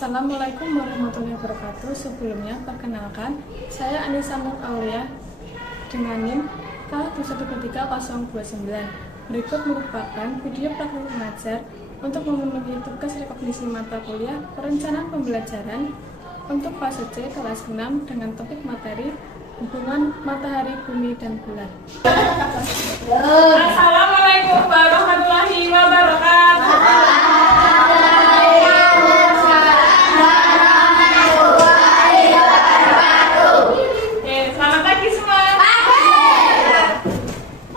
Assalamualaikum warahmatullahi wabarakatuh. Sebelumnya, perkenalkan, saya Anissa Nur Aulia dengan NIM K2133029. Berikut merupakan video praktik mengajar untuk memenuhi tugas rekognisi mata kuliah perencanaan pembelajaran untuk fase C kelas 6 dengan topik materi hubungan matahari, bumi, dan bulan. Assalamualaikum warahmatullahi wabarakatuh. Selamat pagi semua.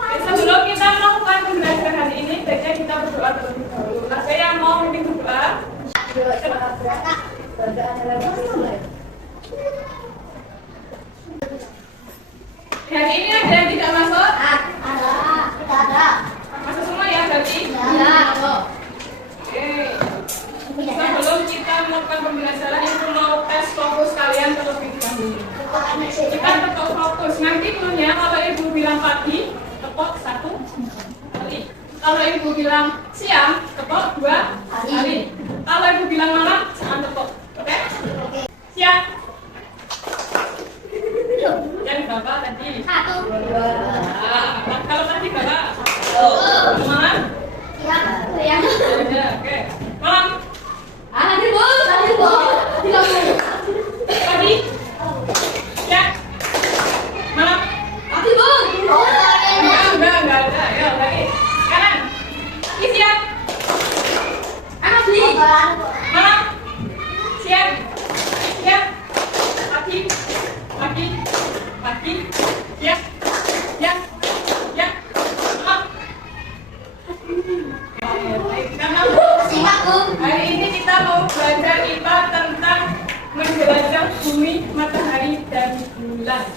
Sebelum kita melakukan pembelajaran hari ini, baiknya kita berdoa terlebih dahulu. Ada yang mau memimpin berdoa? Hari ini ada yang tidak masuk? Ada. Masuk semua ya berarti? Ya. Oke. Sebelum kita melakukan pembelajaran itu mau tes fokus kalian terlebih dahulu. Kita tepuk fokus. Nanti punya kalau ibu bilang pagi, tepuk 1 kali. Kalau ibu bilang siang, tepuk 2 kali. Kalau ibu bilang malam, jangan tepuk. Oke? Siap. Yang berapa tadi? 1. Nah, kalau tadi berapa? Malam? Ya. Oke. Malam? Tadi? Ya? Malam? Enggak ada. Ayo lagi. Kanan. Siang? Malam? Siang? Siang? Pagi? Siang? Siang? Siang? Malam? Hari ini kita mau belajar IPA tentang menjelajah bumi, matahari, dan bulan.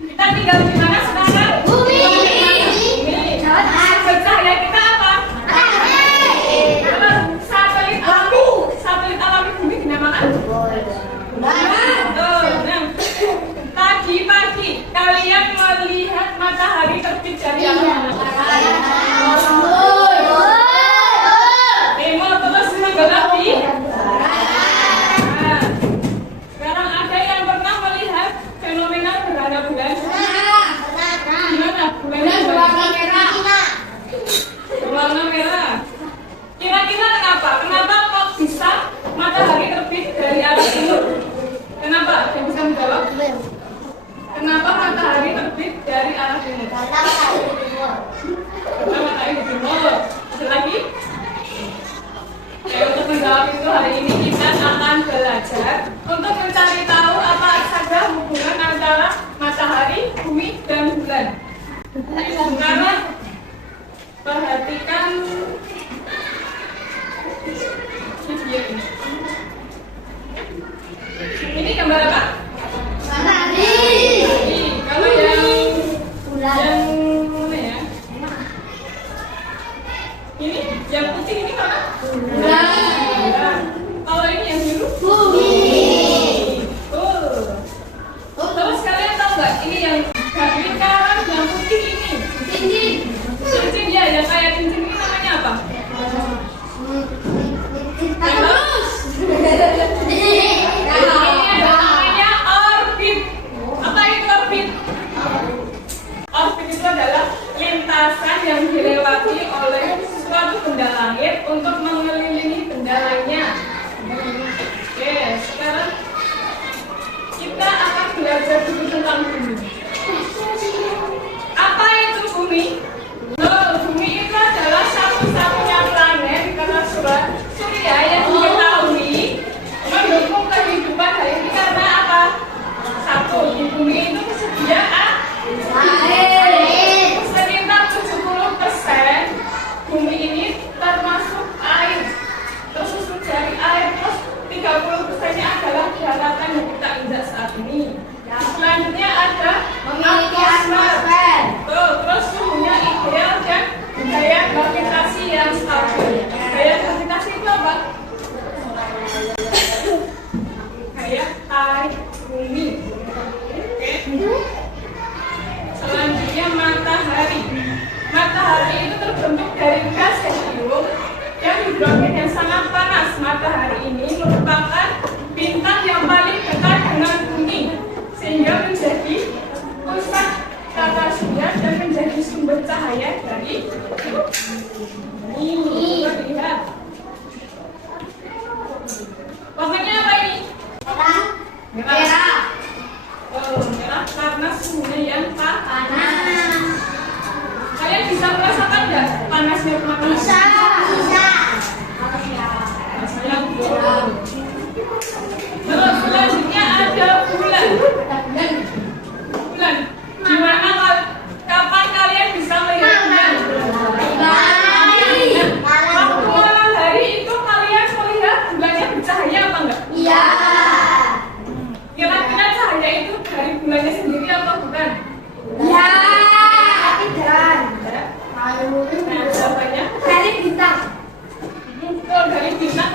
Kita tinggal di mana sekarang? Bumi. Bercahaya kita apa? Satelit alami bumi dinamakan? Tadi pagi kalian melihat matahari terbit dari mana? Timur terus menggelapi. Nah, sekarang ada yang pernah melihat fenomena gerhana bulan? Gimana? Bulannya berwarna merah. Kira-kira kenapa? Kenapa kok bisa matahari terbit dari arah timur? Kenapa? Yang bisa menjawab? Kenapa matahari terbit dari arah timur? Karena matahari di timur. Ada lagi? Untuk menjawab itu hari ini kita akan belajar untuk mencari tahu apa saja hubungan antara matahari, bumi, dan bulan. Sekarang perhatikan video ini. Ini gambar apa? Kalau yang mana ya? Ini yang putih ini mana? Bulan. Kalau ini yang biru? Bumi. Terus kalian tahu nggak? Ini yang lingkaran yang putih ini. Cincin ya, yang kayak cincin ini namanya apa? Ini namanya orbit. Apa itu orbit? Orbit itu adalah lintasan yang dilewati oleh suatu benda langit untuk mengelilingi benda lainnya. Oke, sekarang kita akan belajar dulu tentang bumi. Apa itu bumi? Bumi itu adalah satu-satunya planet di tata surya yang diketahui mendukung kehidupan hari ini karena apa? Satu, di bumi itu tersedia air. Sekitar 70% bumi ini termasuk air.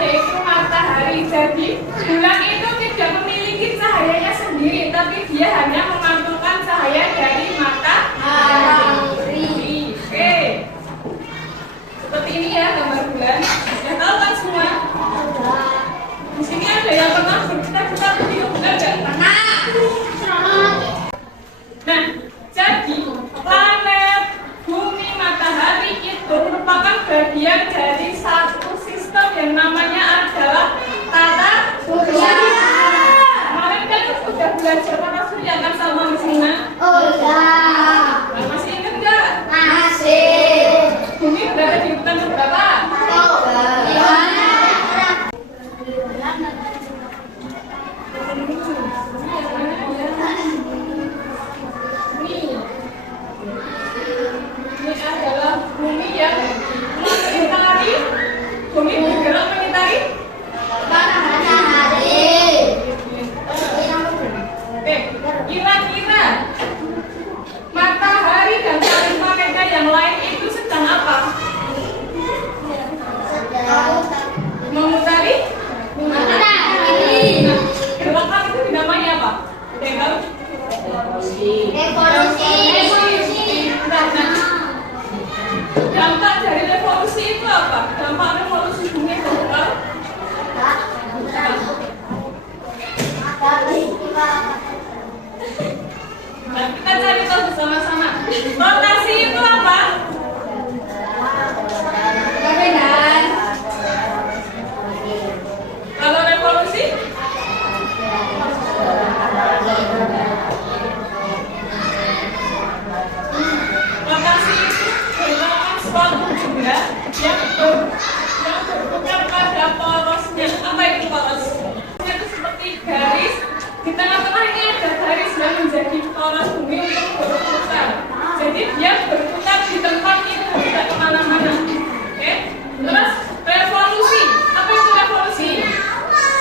yaitu matahari. Jadi bulan itu tidak memiliki cahayanya sendiri, tapi dia hanya memantulkan cahaya dari matahari. Oke, seperti ini ya gambar bulan. Ya tahu kan semua? Di sini ada yang pernah bercita-cita menjadi bulan nggak? Nah, jadi planet, bumi, matahari itu merupakan bagian dari satu sistem yang namanya adalah tata surya. Kemarin kan sudah belajar tata surya kan sama Miss Nina? Nah, masih ingat nggak? Bumi berada di urutan berapa? Ini adalah bumi yang mengitari. Bumi bergerak mengitari. Oke, kira-kira matahari dan planet-planet yang lain itu sedang apa? Memutari. Gerakan itu dinamai apa? Ada yang tahu? Dampak dari revolusi itu apa? Dampak revolusi bumi itu apa? Nah, kita cari tahu bersama-sama. Rotasi itu apa? Kalau revolusi? Rotasi itu merupakan suatu benda yang berputar pada porosnya. Apa itu poros? Itu seperti garis. Di tengah-tengah ini ada garis yang menjadi poros bumi untuk berputar. Jadi dia berputar di tempat itu, tidak kemana-mana. Oke? Terus revolusi. Apa itu revolusi?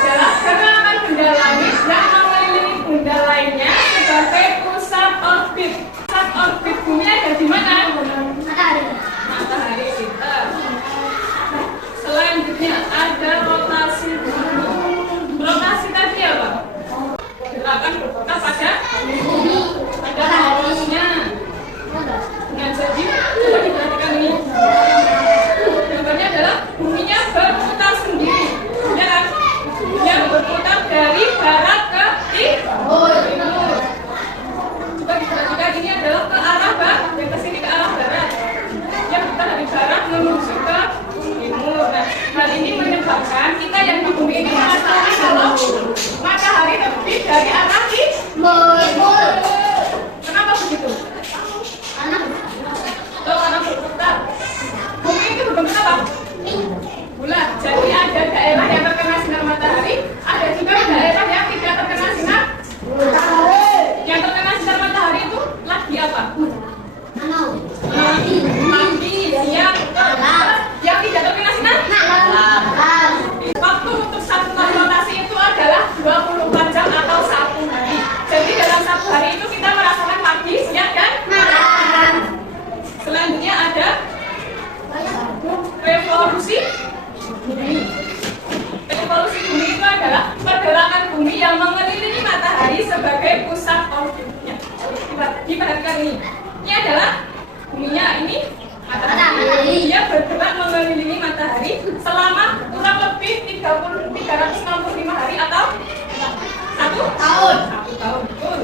Adalah gerakan benda langit yang mengelilingi benda lainnya sebagai pusat orbit. Pusat orbit bumi ada di mana? Matahari kita. Selanjutnya ada rotasi bumi. Rotasi tadi apa? Gerakan berputar pada porosnya. Nah, jadi coba diperhatikan ini. Gambarnya adalah buminya berputar sendiri, ya kan? Yang berputar dari barat ke timur. Coba diperhatikan ini adalah ke arah barat, yang kesini ke arah barat. Yang berputar dari barat menuju ke timur. Nah, hal ini menyebabkan kita yang di bumi ini merasakan kalau matahari terbit dari arah timur. Kenapa begitu? Karena berputar. Bumi itu berbentuk apa? Bulat. Jadi ada daerah yang terkena sinar matahari, ada juga daerah yang tidak terkena sinar matahari. Yang terkena sinar matahari itu lagi apa? Pagi, siang, yang tidak terkena sinar malam. Waktu untuk satu kali rotasi itu adalah 24 jam atau 1 hari. Jadi dalam 1 hari itu kita merasakan pagi, siang, dan malam. Selanjutnya ada revolusi bumi. Revolusi bumi itu adalah pergerakan bumi yang mengelilingi matahari sebagai pusat orbitnya. Diperhatikan ini. Ini adalah buminya, ini matahari. Dia bergerak mengelilingi matahari selama kurang lebih 365 hari atau 1 tahun. 1 tahun, betul.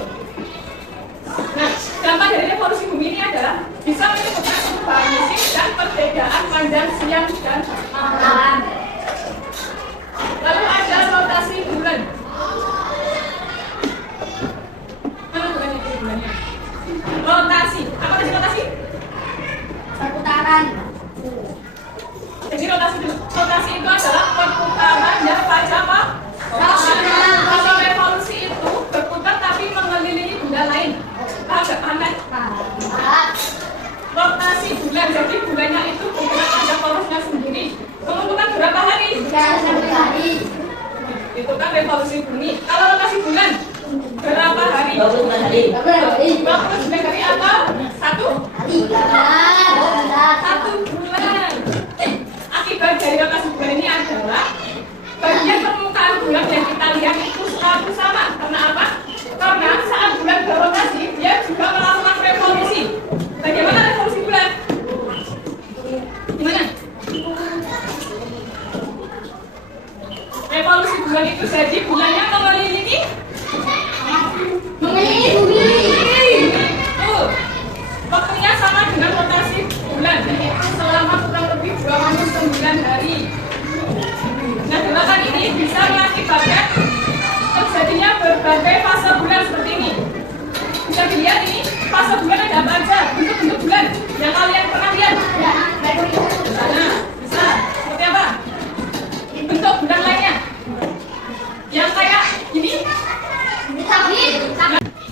Nah, dampak dari revolusi bumi ini adalah bisa menyebabkan perubahan musim dan perbedaan panjang siang dan malam. Lalu ada rotasi bulan. Mana bulannya? Bulannya. Rotasi. Apa tadi rotasi? Perputaran. Jadi rotasi itu adalah perputaran yang pada apa? Kalau revolusi itu berputar tapi mengelilingi benda lain. Paham nggak? Paham kan? Rotasi bulan, jadi bulannya itu bergerak pada porosnya sendiri. Mengumpulkan berapa hari? 1 hari. Itu kan revolusi bumi. Kalau rotasi bulan berapa hari? 29 hari. 29 hari atau 1 bulan. 1 bulan. Akibat dari rotasi bulan ini adalah bulan yang kita lihat itu selalu sama. Karena apa? Karena saat bulan berotasi, dia juga melakukan revolusi. Bagaimana revolusi bulan? Gimana? Revolusi bulan itu jadi bulannya mengelilingi Mengelilingi bumi. Tuh. Waktunya sama dengan rotasi bulan, yaitu selama kurang lebih 29 hari. Nah, gerakan ini bisa mengakibatkan terjadinya berbagai fase bulan seperti ini. Bisa dilihat ini, fase bulan ada apa aja? Bentuk-bentuk bulan yang kalian pernah lihat. Nah, bisa. Seperti apa? Bentuk bulan lainnya. Yang kayak gini.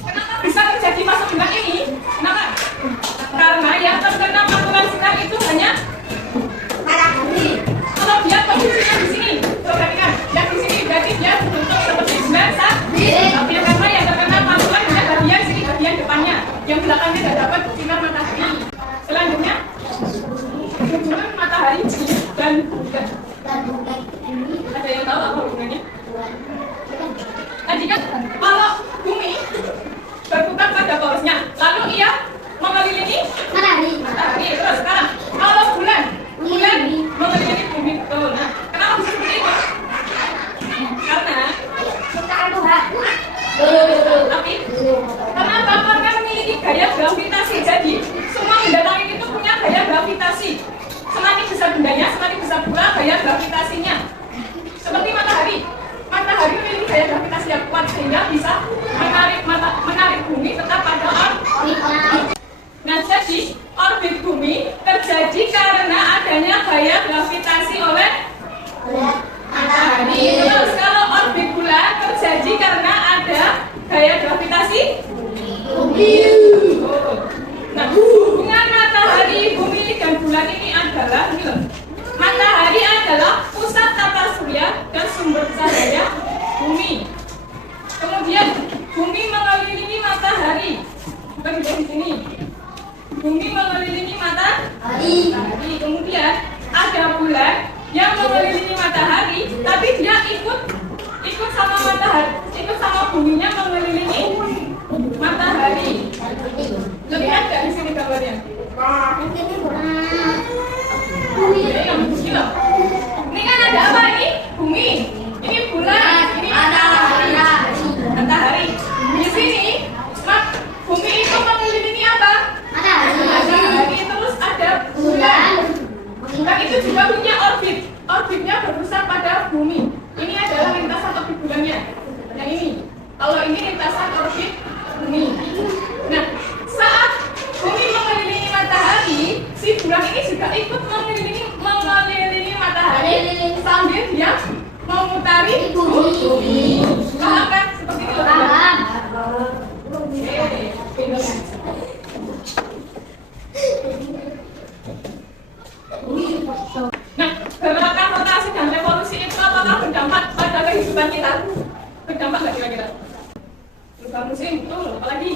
Kenapa bisa terjadi fase bulan ini? Kenapa? Karena yang terkena pantulan sinar itu hanya kalau dia posisinya di sini, perhatikan, yang di sini berarti dia bentuk seperti bulan saat. Tapi karena yang terkena pantulan hanya bagian sini, bagian depannya, yang belakangnya tidak dapat sinar matahari. Selanjutnya, hubungan matahari dan bulan. Ada yang tahu apa hubungannya? Tadi kan kalau bumi berputar pada porosnya, lalu ia mengelilingi matahari. Terus sekarang kalau bulan mengelilingi bumi. Betul. Nah, kenapa bisa seperti itu? Karena tapi kenapa? Karena memiliki gaya gravitasi. Jadi semua benda langit itu punya gaya gravitasi. Semakin besar bendanya, semakin besar pula gaya gravitasinya. Seperti matahari. Matahari memiliki gaya gravitasi yang kuat sehingga bisa menarik bumi tetap pada orbit. Nah, jadi orbit bumi terjadi karena adanya gaya gravitasi oleh matahari. Terus kalau orbit bulan terjadi karena ada gaya gravitasi bumi. Nah, hubungan matahari, bumi, dan bulan ini adalah ini loh. Matahari adalah pusat tata surya dan sumber cahaya bumi. Kemudian bumi mengelilingi matahari. Bukan di sini. Bumi mengelilingi matahari. Kemudian ada bulan yang mengelilingi matahari, tapi dia ikut sama matahari, ikut sama buminya mengelilingi matahari. Lebih ada di sini gambarnya. Ini kan ada apa ini? Bumi. Ini bulan. Ini matahari. Di sini bumi itu mengelilingi apa? Matahari. Terus ada bulan. Bulan itu juga punya orbit. Orbitnya berpusat pada bumi. Ini adalah lintasan orbit bulannya. Yang ini. Kalau ini lintasan orbit bumi. Nah, saat bumi mengelilingi matahari, si bulan ini juga ikut mengelilingi matahari sambil dia memutari bumi. Paham kan? Seperti itu. Nah, gerakan rotasi dan revolusi itu apakah berdampak pada kehidupan kita? Berdampak nggak kira-kira? Perubahan musim, betul. Apalagi?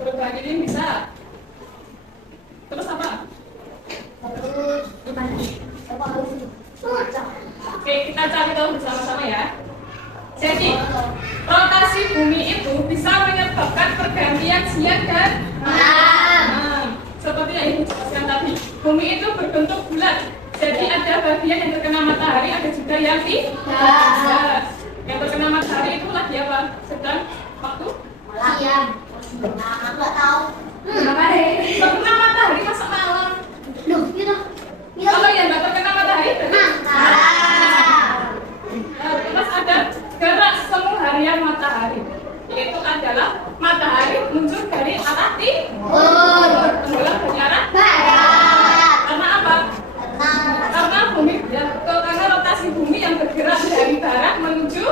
Perubahan iklim bisa. Terus apa? Oke, kita cari tahu bersama-sama ya. Jadi, rotasi bumi itu bisa menyebabkan pergantian siang dan malam. Seperti yang ibu jelaskan tadi, bumi itu berbentuk bulat. Jadi ada bagian yang terkena matahari, ada juga yang tidak. Yang terkena matahari itu lagi apa? Sedang waktu Siang. Aku nggak tahu. terkena matahari masa malam. Loh, gitu. Kalau yang nggak terkena matahari berarti terus ada gerak semu harian matahari, yaitu adalah matahari muncul dari arah timur, tenggelam dari arah barat. Karena apa? Karena bumi karena rotasi bumi yang bergerak dari barat menuju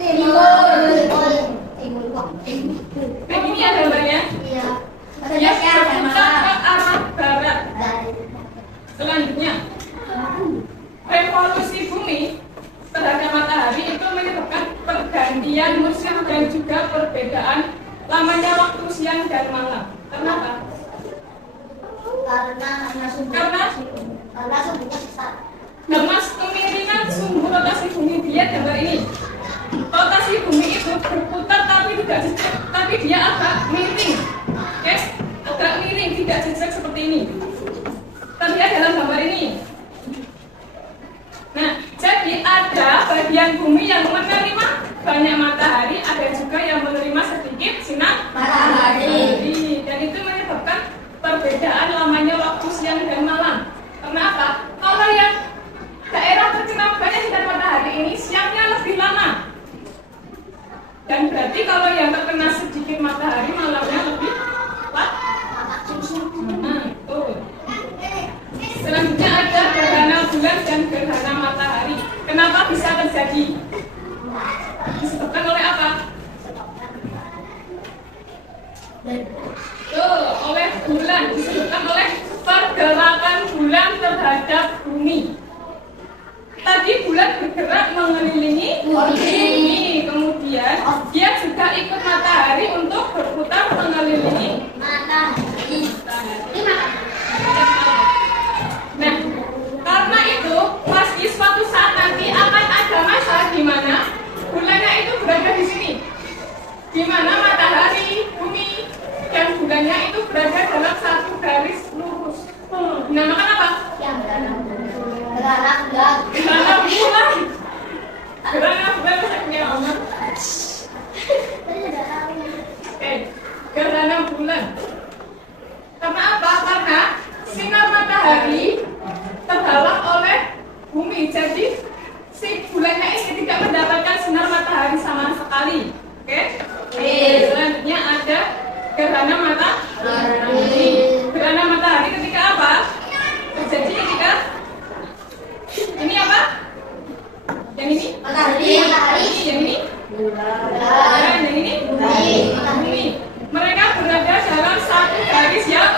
timur. Nah, ini ya gambarnya. Iya. Ya, berputar ke arah barat. Selanjutnya, revolusi bumi terhadap matahari itu menyebabkan pergantian musim dan juga perbedaan lamanya waktu siang dan malam. Kenapa? Karena Karena kemiringan sumbu rotasi bumi. Lihat gambar ini. berputar tapi tidak jejak, tapi dia agak miring. Oke, agak miring, tidak jejak seperti ini. Kita lihat dalam gambar ini. Nah, jadi ada bagian bumi yang menerima banyak matahari, ada juga yang menerima sedikit sinar matahari. Dan itu menyebabkan perbedaan lamanya waktu siang dan malam. Kenapa? Kalau yang daerah terkena banyak sinar matahari ini siangnya lebih lama. Dan berarti kalau yang terkena sedikit matahari malamnya lebih cepat. Tuh. Selanjutnya ada gerhana bulan dan gerhana matahari. Kenapa bisa terjadi? Disebabkan oleh apa? Oleh bulan. Disebabkan oleh pergerakan bulan terhadap bumi. Tadi bulan bergerak mengelilingi bumi, kemudian dia juga ikut matahari untuk berputar mengelilingi matahari. Nah, karena itu pasti suatu saat nanti akan ada masa di mana bulannya itu berada di sini, di mana matahari, bumi, dan bulannya itu berada dalam satu garis lurus. Dinamakan apa? Gerhana bulan. Gerhana bulan saya punya nomor. Oke, gerhana bulan. Karena apa? Karena sinar matahari terhalang oleh bumi, jadi si bulannya ini tidak mendapatkan sinar matahari sama sekali. Oke? Selanjutnya ada gerhana matahari. Gerhana matahari ketika apa? Terjadi ketika ini apa? Yang ini? Matahari. Yang ini? Bulan. Yang ini? Bumi. Mereka berada dalam satu garis yang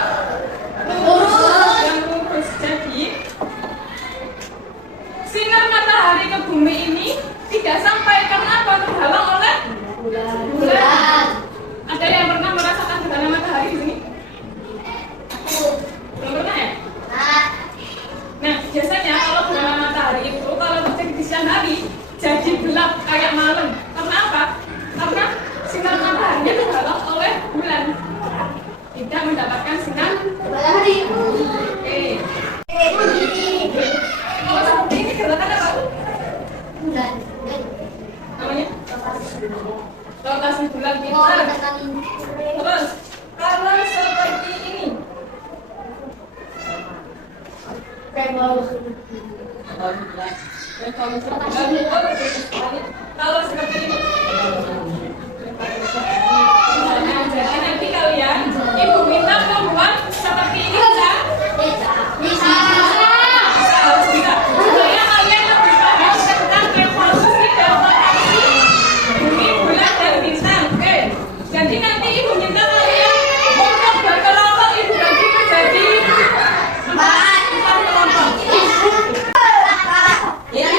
lurus. Jadi sinar matahari ke bumi ini tidak sampai karena apa? Terhalang oleh bulan. Ada yang pernah merasakan gerhana matahari di sini? Belum pernah ya? Nah, biasanya kalau gerhana matahari itu kalau terjadi di siang hari jadi gelap kayak malam. Karena apa? Karena sinar matahari terhalang oleh bulan. Tidak mendapatkan sinar matahari. Oke. Kalau seperti ini gerhana apa? Bulan. Namanya? Rotasi bulan pintar. Terus, kalau seperti ini. Kalau seperti ini. Nah, jadi nanti kalian ibu minta membuat seperti ini bisa? Bisa. Harus bisa. Supaya kalian lebih paham tentang evolusi dan rotasi bumi, bulan, dan bintang. Oke. Jadi nanti ibu minta kalian untuk berkelompok ibu bagi menjadi 4 kelompok. Ya,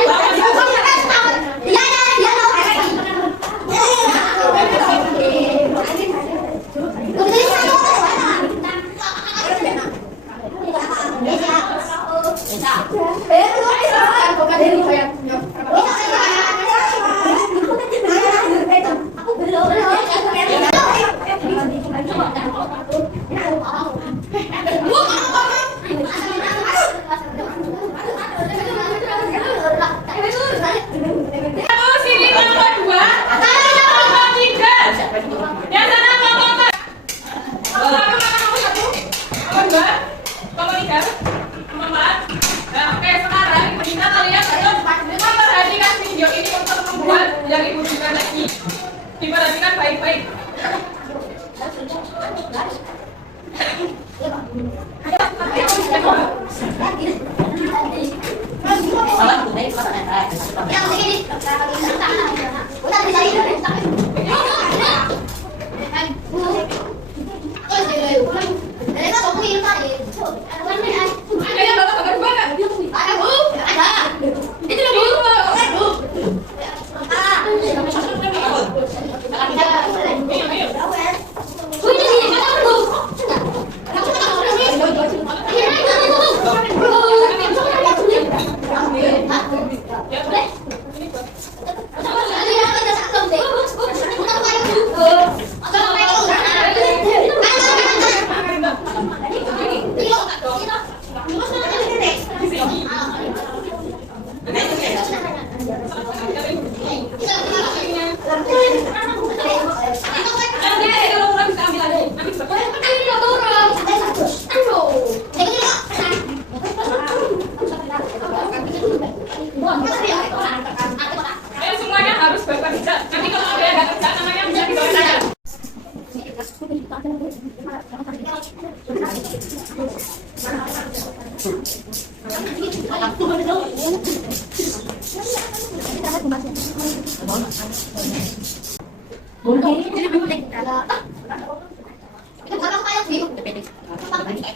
Itu kalau kayak sih.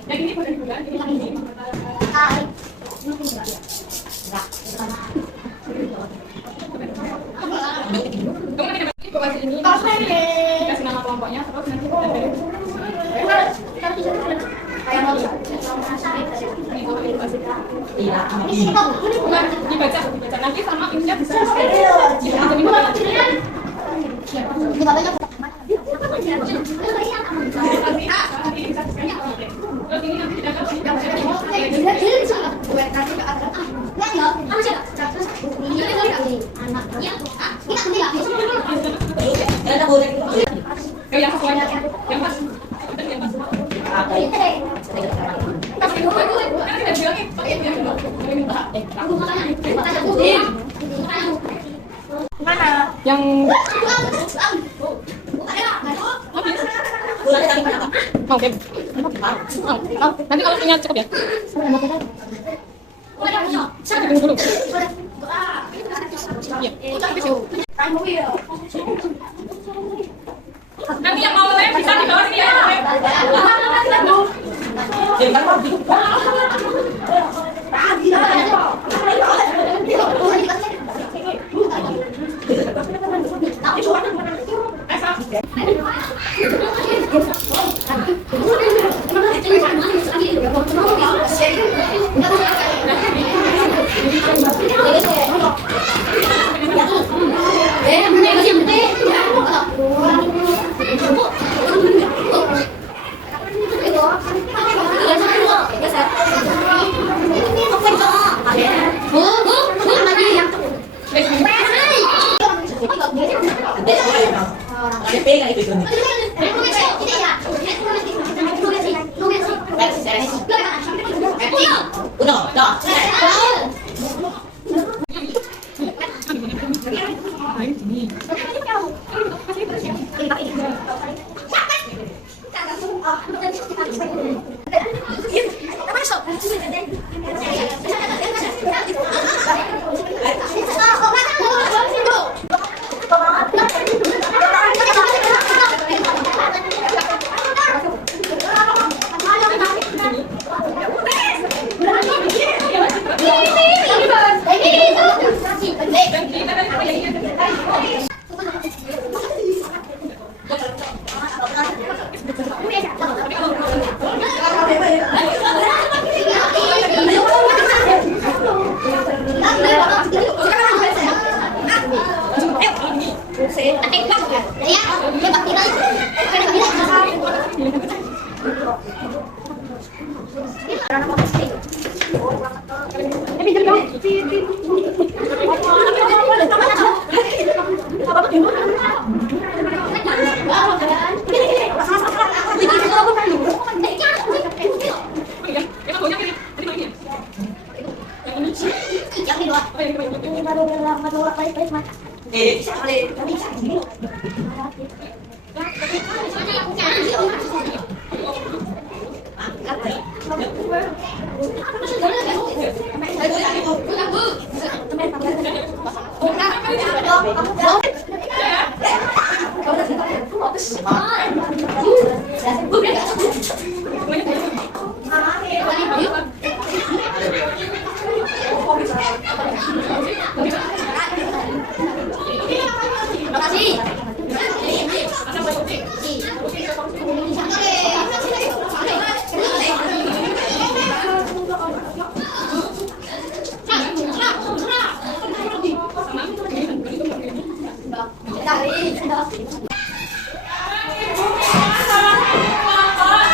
Yang ini boleh juga. Kasih ini, kasih nama kelompoknya, terus nanti kita dari dibaca nanti sama intinya bisa yang sesuai yang pas yang oke nanti kalau punya cukup ya tunggu dulu iya nanti yang mau lem bisa di bawah sini ya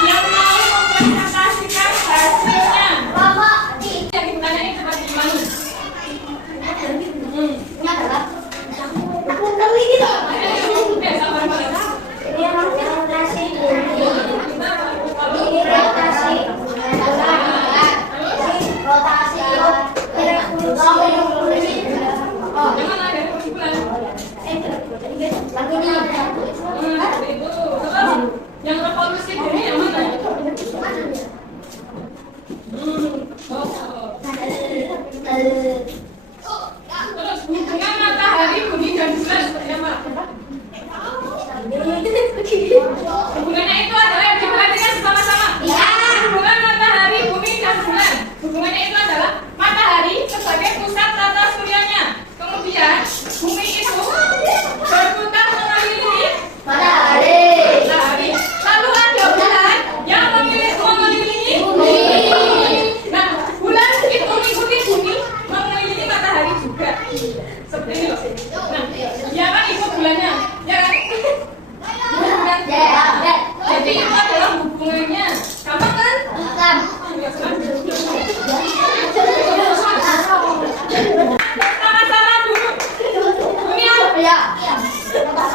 yang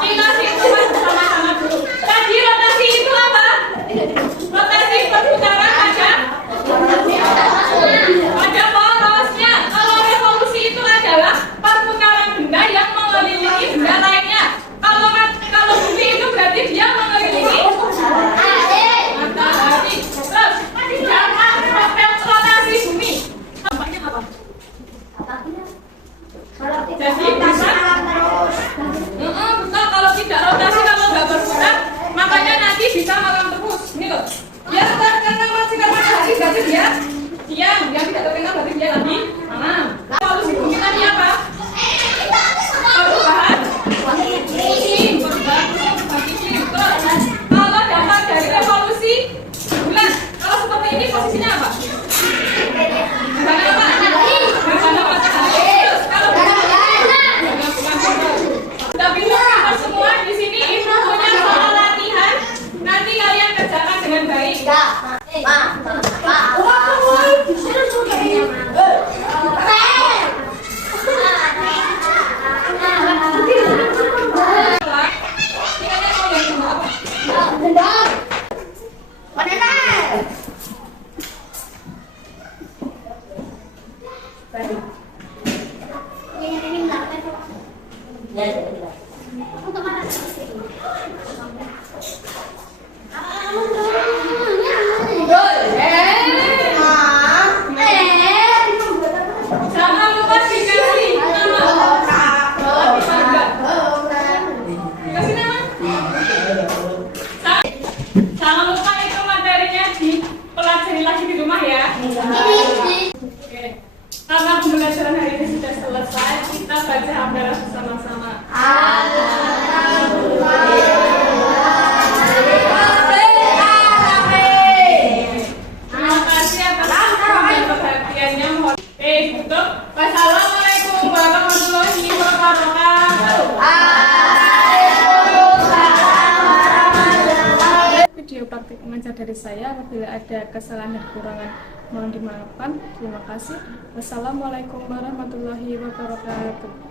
Dikasih teman bersama-sama dulu. Tadi rotasi itu apa? Rotasi perputaran pada porosnya. Kalau revolusi itu adalah perputaran benda yang mengelilingi benda lainnya. Kalau bumi itu berarti dia mengelilingi matahari. Terus jangan rotasi bumi. Tampaknya apa? Jadi bisa betul, kalau tidak rotasi, kalau nggak berputar, makanya nanti bisa malam terus. Ini loh, ya karena masih matahari berarti dia siang, yang tidak terkena berarti dia lagi malam. Polusi bumi tadi apa? Perubahan iklim, perubahan iklim. Terus kalau dampak dari revolusi bulan, kalau seperti ini posisinya apa? Gerhana apa? Gerhana matahari. Terus kalau tapi kita semua di sini ibu punya soal latihan. Nanti kalian kerjakan dengan baik. Jangan lupa dikasih nama. Kasih nama. Jangan lupa itu materinya dipelajari lagi di rumah ya. Oke. Karena pembelajaran hari ini sudah selesai, kita baca hamdalah bersama-sama. Terima kasih atas perhatiannya. Tutup. Wassalamualaikum warahmatullahi wabarakatuh. Video praktik mengajar dari saya. Apabila ada kesalahan dan kekurangan mohon dimaafkan. Terima kasih. Wassalamualaikum warahmatullahi wabarakatuh.